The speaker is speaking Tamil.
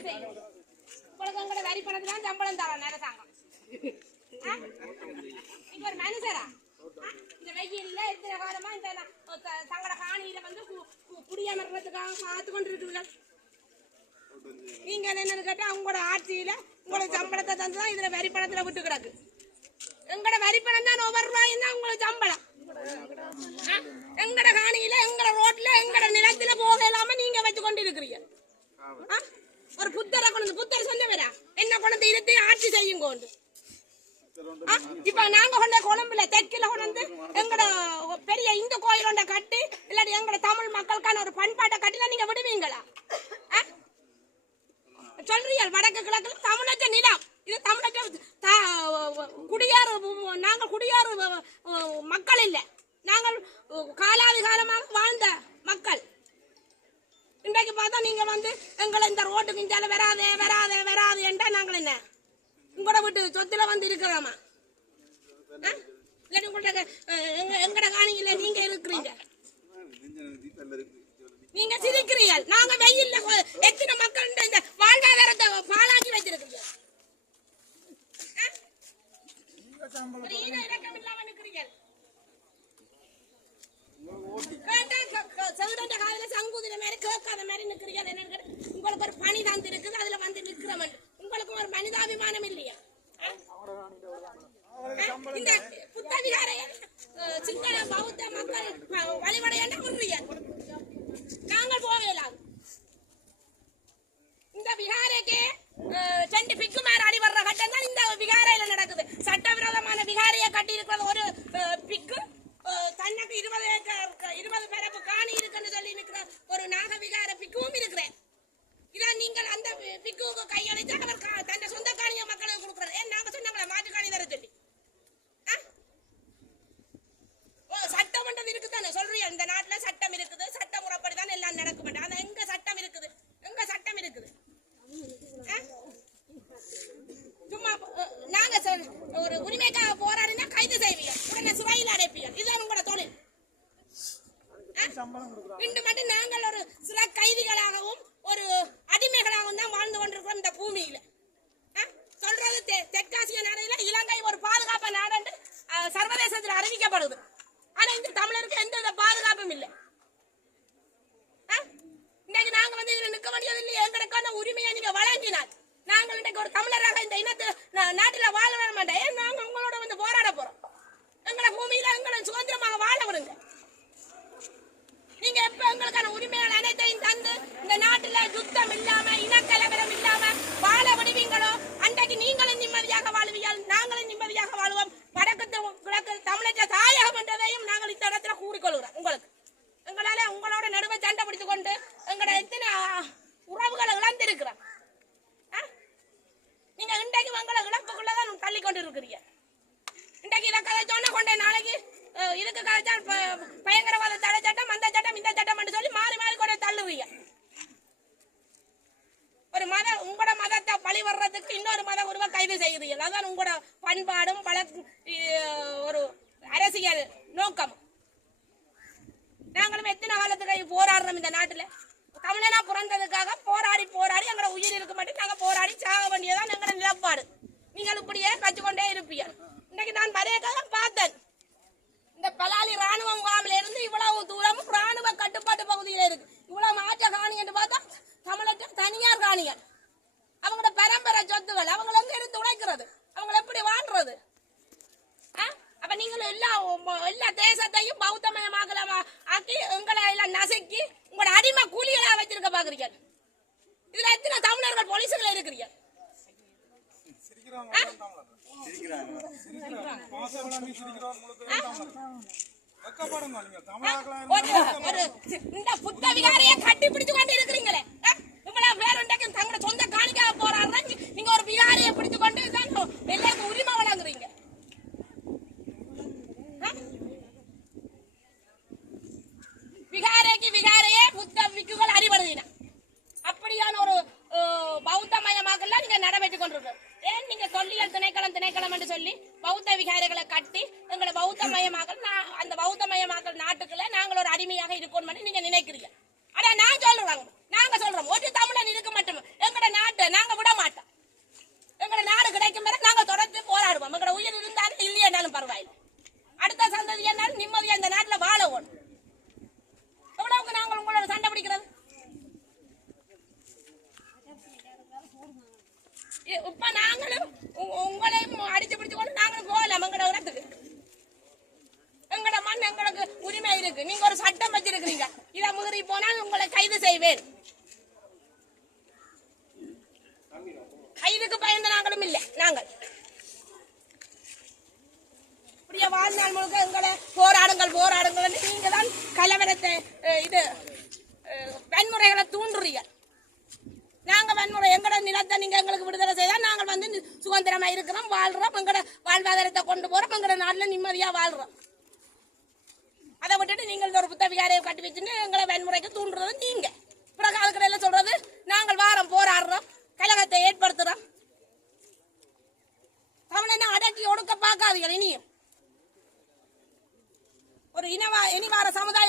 ஆட்சி செய்யும். உங்களுக்கு உங்களோட வரி பணத்துலாம் சம்பளம் தரோம் அரசாங்கம். நீங்க ஒரு மனுஷரா? இந்த வெயில்ல எத்தனை காலமா இந்த தங்களோட காணியில வந்து குடியமர்றதுக்காக பார்த்து கொண்டு இருக்குதுங்க. நீங்க என்னன்னு கேட்டா உங்களோட ஆட்சியில உங்களோட சம்பளத்தை தந்துதான் இதுல வரி பணத்துல விட்டு கிடக்கு. எங்கட வரி பணம் தான் ஒவ்வொரு ரூபாயும் தான் உங்களுக்கு சம்பளம். எங்கட காணியில எங்கட ரோட்ல எங்கட நிலத்துல போக இல்லாம நீங்க வச்சு கொண்டு இருக்கிறீங்க. ஒரு புத்தரை கொண்டு புத்தர் சொல்ல வரா என்ன கொண்டு இருத்தி ஆட்சி செய்யும் கொண்டு. இப்ப நாங்க கொண்ட கொழும்புல தெற்கில கொண்டு எங்கட பெரிய இந்து கோயிலோட கட்டி இல்லாட்டி எங்கட தமிழ் மக்களுக்கான ஒரு பண்பாட்டை கட்டினா நீங்க விடுவீங்களா? சொல்றீங்க வடக்கு கிழக்குல தமிழக நிலம் இது தமிழக குடியாறு. நாங்கள் குடியாறு மக்கள் இல்லை, நாங்கள் காலாதி காலமாக வாழ்ந்த மக்கள். இன்றைக்கு பார்த்தா நீங்க வந்து எங்களை இந்த ரோட்டுக்கு இஞ்சால வராதே வராதே வராது என்றா நாங்கள் என்ன உங்களோட வீட்டு சொத்துல வந்து இருக்கிறோமா? இல்லாட்டி உங்கள்ட்ட எங்கட காணியில நீங்க இருக்கிறீங்க, நீங்க சிரிக்கிறீர்கள். நாங்க வெயில்ல எத்தனை மக்கள் இந்த வாழ்வாதாரத்தை பாழாக்கி வச்சிருக்கீங்க. சங்குதிர மாதிரி கேட்காத மாதிரி நிக்கிறீர்கள். உங்களுக்கு ஒரு பணி தான் இருக்குது, அதுல வந்து நிக்கிறோம். உங்களுக்கு ஒரு மனிதாபிமானம் இல்லையா? இந்த புத்த விகாரைய சிங்கள பௌத்த மக்கள் வழிபடையாண்டா முன்றிய நாங்கள் போகலாம். இந்த விகாரைக்கு 2 பிக்கு மேல அடி வர்ற கட்டம் தான் இந்த விகாரையில நடக்குது. சட்டவிரோதமான விகாரையை கட்டி இருக்கிறது ஒரு பிக்கு தன்னக்கு 20 ஏக்கர் 20 பேரப்பு காணி இருக்குன்னு சொல்லி நிற்கிற ஒரு நாக விகார பிக்குவும் இருக்கிறேன். இதான் நீங்கள் அந்த பிக்குவுக்கு கையளித்து அவர் தன் சொந்த காணிய மக்களுக்கு கொடுக்குறாரு. ஏன் நாங்க சொன்னாங்களா மாற்று காணி தர சொல்லி? சட்டமன்றம் இருக்குதானே சொல்றீங்க. இந்த நாட்டுல சட்டம் இருக்குது, சட்ட முறைப்படிதான் எல்லாம் நடக்க மாட்டேன். ஆனா எங்க சட்டம் இருக்குது? எங்க சட்டம் இருக்குது? சும்மா நாங்க ஒரு உரிமைக்காக போராடினா கைது செய்வீங்க, உடனே சிறையில் அடைப்பீங்க. இதுதான் உங்களோட தொழில். இன்று மட்டும் நாங்கள் ஒரு சில கைதிகளாகவும் ஒரு அடிமைகளாகவும் தான் வாழ்ந்து கொண்டிருக்கிறோம் இந்த பூமியில. சொல்றது தெற்காசிய நாடுல இலங்கை ஒரு பாதுகாப்பு நாடு என்று சர்வதேசத்தில் அறிவிக்கப்படுது. ஆனா இந்த தமிழருக்கு எந்த பாதுகாப்பும் இல்லை. இன்னைக்கு நாங்க வந்து இதுல நிக்க வேண்டியது இல்லையா? எங்களுக்கான உரிமையை நீங்க வழங்கினால் நாங்கள் இன்னைக்கு ஒரு தமிழராக இந்த இனத்து நாட்டுல வாழ வர மாட்டேன். நாங்க உங்களோட வந்து போராட போறோம். எங்களை பூமியில எங்களை சுதந்திரமாக வாழ விடுங்க. நீங்க எப்ப எங்களுக்கான உரிமைகள் அனைத்தையும் தந்து இந்த நாட்டுல யுத்தம் இல்லாம இனக்கலவரம் இல்லாம வாழ விடுவீங்களோ அன்றைக்கு நீங்களும் நிம்மதியாக வாழ்வீர்கள், நாங்களும் நிம்மதியாக வாழ்வோம். வடக்கு கிழக்கு தமிழக தாயகம் என்றதையும் நாங்கள் இந்த இடத்துல கூறிக்கொள்கிறோம். உங்களுக்கு எங்களால உங்களோட நடுவை சண்டை பிடித்துக் கொண்டு எங்களோட எத்தனை உறவுகளை இழந்திருக்கிறோம். நீங்க இன்றைக்கு உங்களை இழப்புக்குள்ளதான் தள்ளி கொண்டு இருக்கிறீங்க. இன்றைக்கு இதை கதை சொன்ன கொண்டே நாளைக்கு இதுக்கு கதைச்சா பயங்கரவாத தடை சட்டம் அந்த சட்டம் இந்த சட்டம் என்று சொல்லி மாறி மாறி கொண்டு தள்ளுவீங்க. ஒரு மதம் உங்களோட மதத்தை பழி வர்றதுக்கு இன்னொரு மத உருவ கைது செய்கிறீர்கள். அதான் உங்களோட பண்பாடும் ஒரு அரசியல் நோக்கம். நாங்களும் எத்தனை காலத்துக்கு போராடுறோம் இந்த நாட்டுல. தமிழனா பிறந்ததுக்காக போராடி போராடி எங்களோட உயிர் இருக்க மாட்டேன் நாங்க போராடி சாக வேண்டியதான் எங்களோட நிலப்பாடு. நீங்கள் இப்படியே கற்றுக்கொண்டே இருப்பீங்க. இன்னைக்கு நான் வரையக்காக பார்த்தேன், இந்த பலாலி ராணுவ முகாமில இருந்து இவ்வளவு தூரமும் ராணுவ கட்டுப்பாட்டு பகுதியில இருக்கு. இவ்வளவு மாற்ற காணி என்று பார்த்தா தமிழக தனியார் காணிகள், அவங்களோட பரம்பரை சொத்துகள். அவங்களை எங்க எடுத்து உழைக்கிறது? அவங்க எப்படி வாழ்றது? அப்ப நீங்களும் எல்லா தேசத்தையும் பௌத்தமயமாக ஆக்கி எங்களை எல்லாம் நசுக்கி உங்களோட அடிமை கூலிகளா வச்சிருக்க பாக்குறீங்க. இதுல எத்தனை தமிழர்கள் போலீஸ்கள் இருக்கிறீங்க? இந்த புத்த விகாரையை கட்டி பிடிச்சு கொண்டு இருக்கிறீங்களே, இவ்வளவு பேர் தங்களோட சொந்த காணிக்காக போராடுறாங்க. நீங்க ஒரு விகாரையை பிடிச்சு கொண்டு எல்லாருக்கும் உரிமை வழங்குறீங்க. விகாரையே புத்த விக்குகள் அடிபடுதின அப்படியான ஒரு பௌத்தமயமாக நீங்க நடைபெற்றுக் கொண்டிருக்க. ஏன் நீங்க தொல்லியல் திணைக்களம் என்று சொல்லி பௌத்த விகாரைகளை கட்டி எங்களை பௌத்தமயமாக அந்த பௌத்தமயமாக நாட்டுக்குள்ள நாங்கள் ஒரு அடிமையாக இருக்கணும் நீங்க நினைக்கிறீங்க. ஆனா நாங்க சொல்றோம் ஒரு தமிழன் இருக்க மட்டும் எங்கட நாட்டு இப்ப நாங்களும் உங்களையும் அடிச்சு பிடிச்சு கொண்டு நாங்களும் போகலாம் எங்கட இடத்துக்கு. எங்கட மண் எங்களுக்கு உரிமை இருக்கு. நீங்க ஒரு சட்டம் வச்சிருக்கிறீங்க. இதை மீறி போனால் உங்களை கைது செய்வேன். கைதுக்கு பயந்த நாங்களும் இல்லை. நாங்கள் இப்படியே வாழ்நாள் முழுக்க எங்களை போராடுங்கள் போராடுங்கள் நீங்க தான் கலவரத்தை இது வன்முறைகளை தூண்டுறீங்க. நாங்க வன்முறை எங்கட நிலத்தை நீங்க எங்களுக்கு விடுதலை செய்தா நாங்கள் வந்து சுதந்திரமா இருக்கிறோம், வாழ்றோம், எங்கட வாழ்வாதாரத்தை கொண்டு போறோம், எங்கட நாட்டுல நிம்மதியா வாழ்றோம். அதை விட்டுட்டு நீங்கள் ஒரு புத்தவிகாரையை கட்டி வச்சுட்டு எங்களை வன்முறைக்கு தூண்டுறது நீங்க. பிறகு அதுக்கடையில சொல்றது நாங்கள் வாரம் போராடுறோம், கலகத்தை ஏற்படுத்துறோம். தமிழனை அடக்கி ஒடுக்க பார்க்காதீர்கள். இனியும் ஒரு இனவார சமுதாயம்